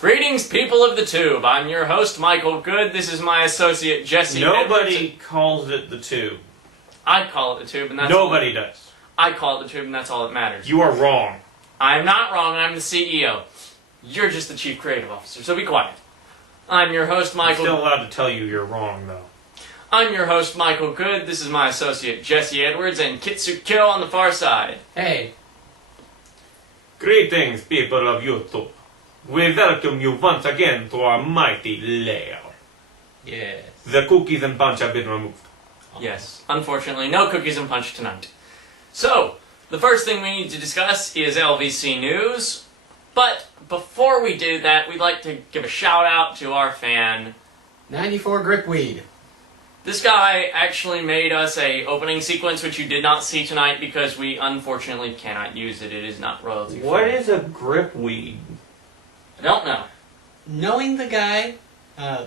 Greetings, people of the tube. I'm your host, Micheal Goode. This is my associate, Jesse. Nobody calls it the tube. I call it the tube, and that's Nobody does. I call it the tube, and that's all that matters. You are wrong. I'm not wrong. I'm the CEO. You're just the chief creative officer, so be quiet. I'm your host, Micheal. I'm still allowed to tell you you're wrong, though. I'm your host, Micheal Goode. This is my associate, Jesse Edwards, and Kitsukyo on the far side. Hey. Greetings, people of YouTube. We welcome you once again to our mighty lair. Yes. The cookies and punch have been removed. Yes. Unfortunately, no cookies and punch tonight. So, the first thing we need to discuss is LVC news. But before we do that, we'd like to give a shout out to our fan, 94 Gripweed. This guy actually made us a opening sequence, which you did not see tonight because we unfortunately cannot use it. It is not royalty free. What is a gripweed? I don't know. Knowing the guy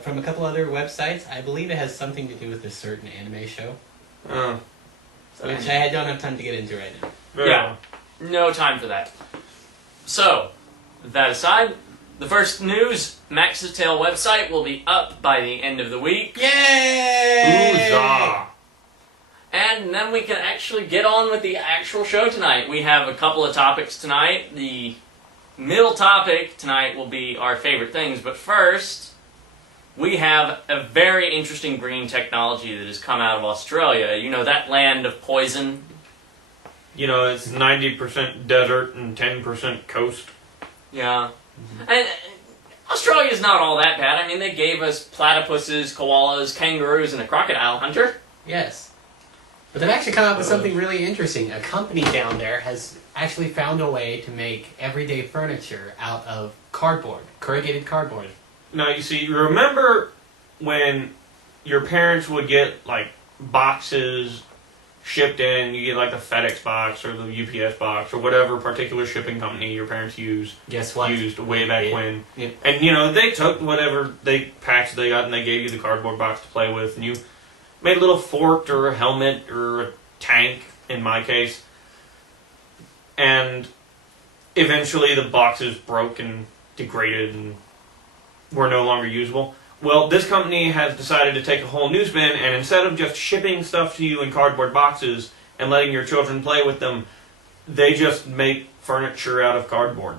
from a couple other websites, I believe it has something to do with a certain anime show. Which I don't have time to get into right now. Yeah. No time for that. So, with that aside, the first news, Max's Tale website will be up by the end of the week. Yay! Huzzah! And then we can actually get on with the actual show tonight. We have a couple of topics tonight. The middle topic tonight will be our favorite things, but first, we have a very interesting green technology that has come out of Australia. You know, that land of poison. You know, it's 90% desert and 10% coast. Yeah. And Australia's not all that bad. I mean, they gave us platypuses, koalas, kangaroos, and a crocodile hunter. Yes. But they've actually come up with something really interesting. A company down there has actually found a way to make everyday furniture out of cardboard, corrugated cardboard. Now, you see, remember when your parents would get, like, boxes shipped in, you get, like, the FedEx box or the UPS box or whatever particular shipping company your parents used. Guess what? Used way back when. Yep. And, you know, they took whatever packs they got and they gave you the cardboard box to play with, and you made a little fort or a helmet or a tank, in my case. And eventually the boxes broke and degraded and were no longer usable. Well, this company has decided to take a whole new spin, and instead of just shipping stuff to you in cardboard boxes and letting your children play with them, they just make furniture out of cardboard.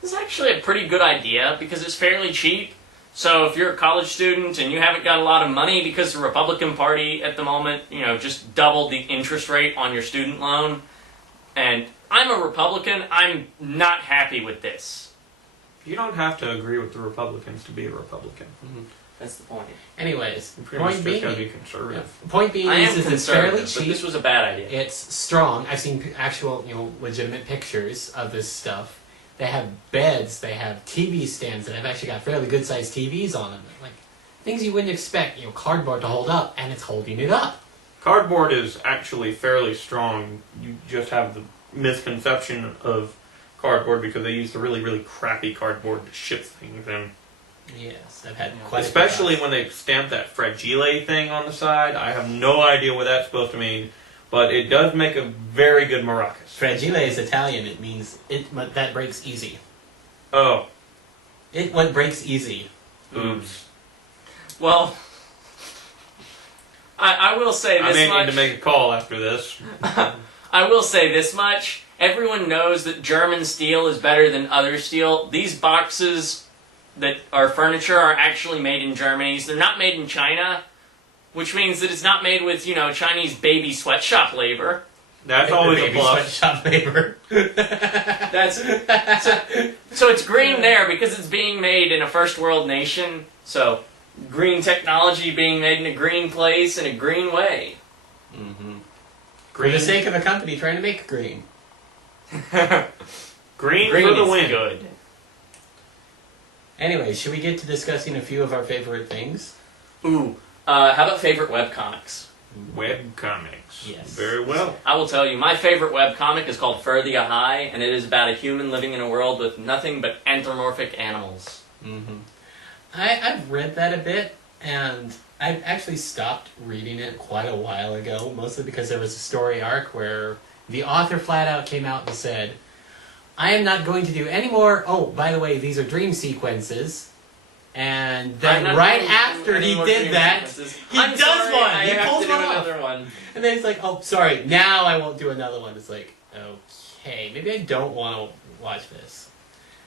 This is actually a pretty good idea because it's fairly cheap. So if you're a college student and you haven't got a lot of money because the Republican Party at the moment, you know, just doubled the interest rate on your student loan, and I'm a Republican, I'm not happy with this. You don't have to agree with the Republicans to be a Republican. Mm-hmm. That's the point. Anyways, You pretty much just gotta be conservative. point being I am is it's fairly conservative, but cheap. this was a bad idea. It's strong. I've seen actual, legitimate pictures of this stuff. They have beds, they have TV stands that have actually got fairly good-sized TVs on them. Like, things you wouldn't expect, cardboard to hold up, and it's holding it up. Cardboard is actually fairly strong. You just have the misconception of cardboard because they use the really, really crappy cardboard to ship things in. Yes, I've had quite Especially a few when they stamp that fragile thing on the side. I have no idea what that's supposed to mean, but it does make a very good maracas. Fragile is Italian. It means that breaks easy. Oh. What breaks easy. Oops. Well, I will say this much. I may need to make a call after this. I will say this much. Everyone knows that German steel is better than other steel. These boxes that are furniture are actually made in Germany. So they're not made in China, which means that it's not made with, Chinese baby sweatshop labor. That's always a baby plus. Sweatshop labor. So it's green there because it's being made in a first world nation. So green technology being made in a green place in a green way. Mm-hmm. For the sake of a company trying to make green. Green for the win. Good. Anyway, should we get to discussing a few of our favorite things? Ooh, how about favorite webcomics? Webcomics. Yes. Very well. I will tell you, my favorite webcomic is called Furthia, and it is about a human living in a world with nothing but anthropomorphic animals. Mm-hmm. I've read that a bit, and I've actually stopped reading it quite a while ago, mostly because there was a story arc where the author flat out came out and said, I am not going to do any more. Oh, by the way, these are dream sequences. And then right after he did that, he does one. He pulls one off. Another one. And then he's like, oh, sorry, now I won't do another one. It's like, okay, maybe I don't want to watch this.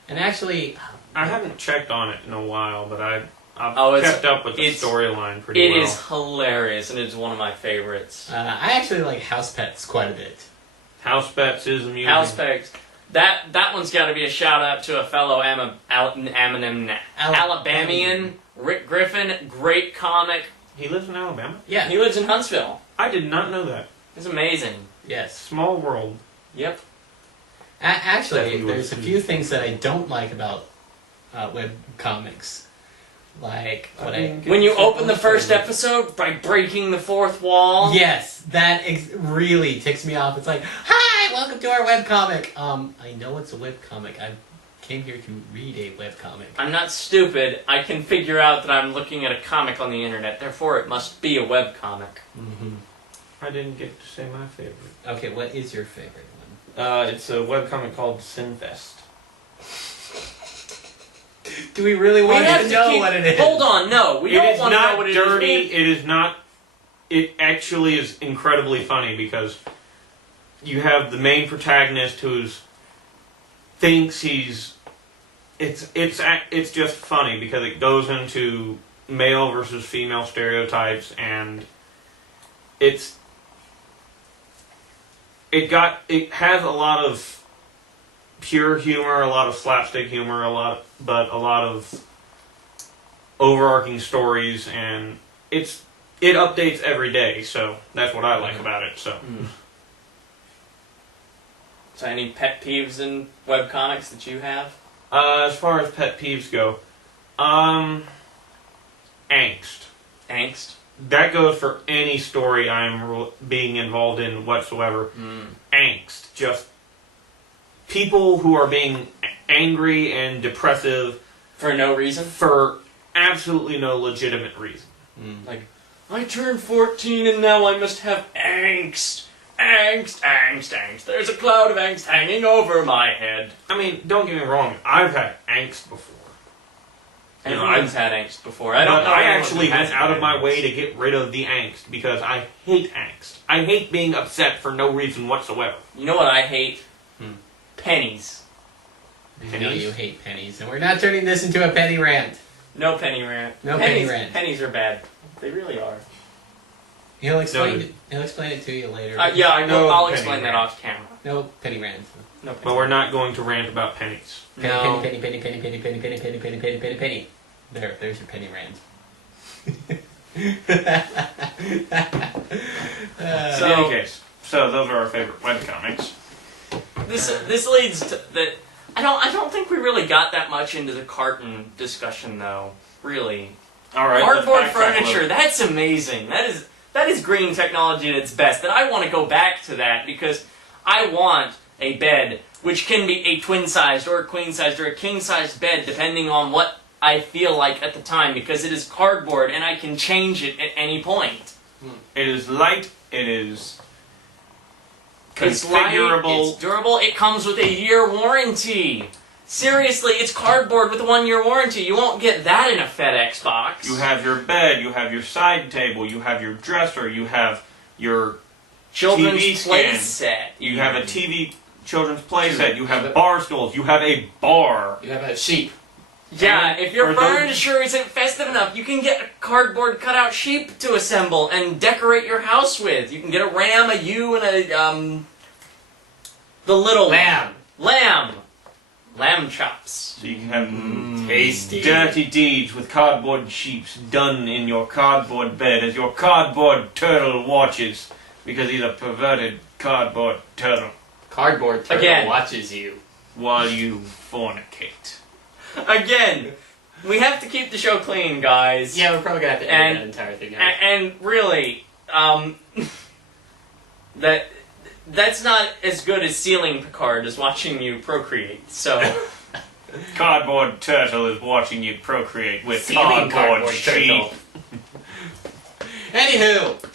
And actually... I haven't checked on it in a while, but I've kept up with the storyline pretty well. It is hilarious, and it's one of my favorites. I actually like House Pets quite a bit. House Pets is amusing. House Pets. That one's got to be a shout out to a fellow Alabamian, Rick Griffin. Great comic. He lives in Alabama? Yeah. He lives in Huntsville. I did not know that. It's amazing. Yes. Small world. Yep. Actually, there's a few things that I don't like about web comics. Like when you open the first episode by breaking the fourth wall. Yes, that really ticks me off. It's like, hi, welcome to our webcomic. I know it's a webcomic. I came here to read a webcomic. I'm not stupid. I can figure out that I'm looking at a comic on the internet. Therefore, it must be a webcomic. Mm-hmm. I didn't get to say my favorite. Okay, what is your favorite one? It's a webcomic called Sinfest. Do we really want to know what it is? Hold on, no. We don't want to know what it is. It is not dirty. It is not... It actually is incredibly funny because you have the main protagonist who's... thinks he's... It's just funny because it goes into male versus female stereotypes, and it has a lot of pure humor, a lot of slapstick humor, but a lot of overarching stories, and it updates every day, so that's what I like about it. So, So any pet peeves in webcomics that you have? As far as pet peeves go, angst. Angst? That goes for any story I'm being involved in whatsoever. Angst. Just people who are being angry and depressive. For no reason? For absolutely no legitimate reason. Like, I turned 14 and now I must have angst. Angst, angst, angst. There's a cloud of angst hanging over my head. I mean, don't get me wrong. I've had angst before. Everyone's had angst before. I actually went out of my way to get rid of the angst because I hate angst. I hate being upset for no reason whatsoever. You know what I hate? Pennies. I know you hate pennies, and we're not turning this into a penny rant. No penny rant. No penny rant. Pennies are bad. They really are. He'll explain it. He'll explain it to you later. Yeah, I know. I'll explain that off camera. No penny rant. No penny. But we're not going to rant about pennies. No. Penny. There's your penny rant. In any case, so those are our favorite webcomics. This leads to that. I don't think we really got that much into the Karton discussion though. Really. All right. Cardboard furniture. That's amazing. That is green technology at its best. And I want to go back to that because I want a bed which can be a twin-sized or a queen-sized or a king-sized bed depending on what I feel like at the time because it is cardboard and I can change it at any point. It is light. It is It's light, configurable. it's durable, it comes with a year warranty. Seriously, it's cardboard with a 1-year warranty. You won't get that in a FedEx box. You have your bed, you have your side table, you have your dresser, you have your children's TV play stand. set. You have a children's play set, you have bar stools, you have a bar. You have a sheep. Yeah, if your Or those- furniture isn't festive enough, you can get a cardboard cutout sheep to assemble and decorate your house with. You can get a ram, a ewe, and the little Lamb. Lamb chops. So you can have Tasty. dirty deeds with cardboard sheeps done in your cardboard bed as your cardboard turtle watches because he's a perverted cardboard turtle Cardboard turtle Again. watches you. while you fornicate. Again, we have to keep the show clean, guys. Yeah, we're probably gonna have to edit that entire thing out. And really, that's not as good as sealing Picard as watching you procreate. So, Cardboard turtle is watching you procreate with Sealing cardboard cardboard sheep. turtle. Anywho,